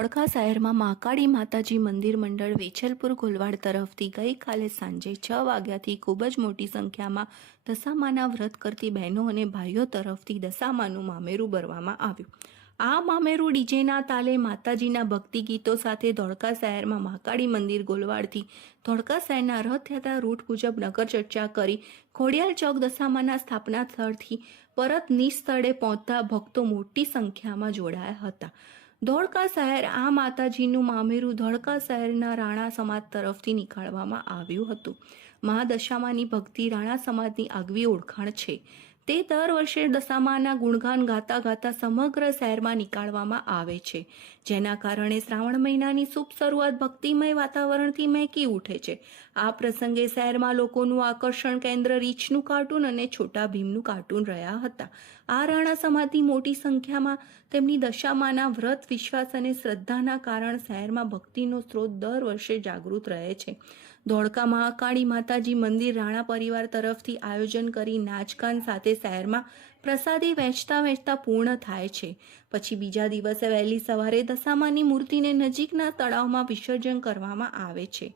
ધોળકા શહેરમાં મહાકાળી માતાજી મંદિર મંડળ વેછલપુર કોલવાડ તરફથી ગઈકાલે સાંજે 6 વાગ્યાથી ખૂબ જ મોટી સંખ્યામાં દશામાના વ્રત કરતી બહેનો અને ભાઈઓ તરફથી દશામાનું મામેરું ભરવામાં આવ્યું। આ મામેરું ડીજેના તાલે માતાજીના ભક્તિ ગીતો સાથે ધોળકા શહેરમાં મહાકાળી મંદિર ગોલવાડથી ધોળકા શહેરના રથયાત્રા રૂટ મુજબ નગર ચર્ચા કરી ખોડિયાર ચોક દશામાના સ્થાપના સ્થળથી પરત નિસ્થળે પહોંચતા ભક્તો મોટી સંખ્યામાં જોડાયા હતા। ધોળકા શહેર આ માતાજીનું મામેરું ધોળકા શહેરના રાણા સમાજ તરફથી નીકાળવામાં આવ્યું હતું। મહાદશામાની ભક્તિ રાણા સમાજની આગવી ઓળખાણ છે। તે દર વર્ષે દશામાના ગુણગાન ગાતા ગાતા સમગ્ર શહેરમાં નીકાળવામાં આવે છે, જેના કારણે શ્રાવણ મહિનાની શુભ શરૂઆત ભક્તિમય વાતાવરણથી મહેકી ઉઠે છે। આ પ્રસંગે શહેરમાં લોકોનું આકર્ષણ કેન્દ્ર રીંછનું કાર્ટૂન અને છોટા ભીમનું કાર્ટૂન રહ્યા હતા। આ રાણા સમાજની મોટી સંખ્યામાં તેમની દશામાના વ્રત, વિશ્વાસ અને શ્રદ્ધાના કારણે શહેરમાં ભક્તિનો સ્ત્રોત દર વર્ષે જાગૃત રહે છે। ધોળકા મહાકાળી માતાજી મંદિર રાણા પરિવાર તરફથી આયોજન કરી નાચગાન સાથે શહેરમાં પ્રસાદી વહેંચતા પૂર્ણ થાય છે। પછી બીજા દિવસે વહેલી સવારે દશામાની મૂર્તિને નજીકના તળાવમાં વિસર્જન કરવામાં આવે છે।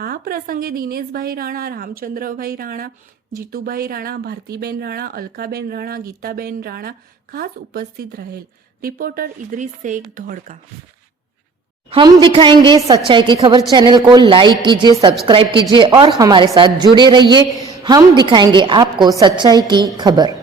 આ પ્રસંગે દિનેશભાઈ રાણા, રામચંદ્રભાઈ રાણા, જીતુભાઈ રાણા, ભારતીબેન રાણા, અલકાબેન રાણા, ગીતાબેન રાણા ખાસ ઉપસ્થિત रहेल। रिपोर्टर इदरीस शेख, धोड़का। हम दिखाएंगे सच्चाई की खबर चैनल को लाइक कीजिए, सब्सक्राइब कीजिए और हमारे साथ जुड़े रहिए। हम दिखाएंगे आपको सच्चाई की खबर।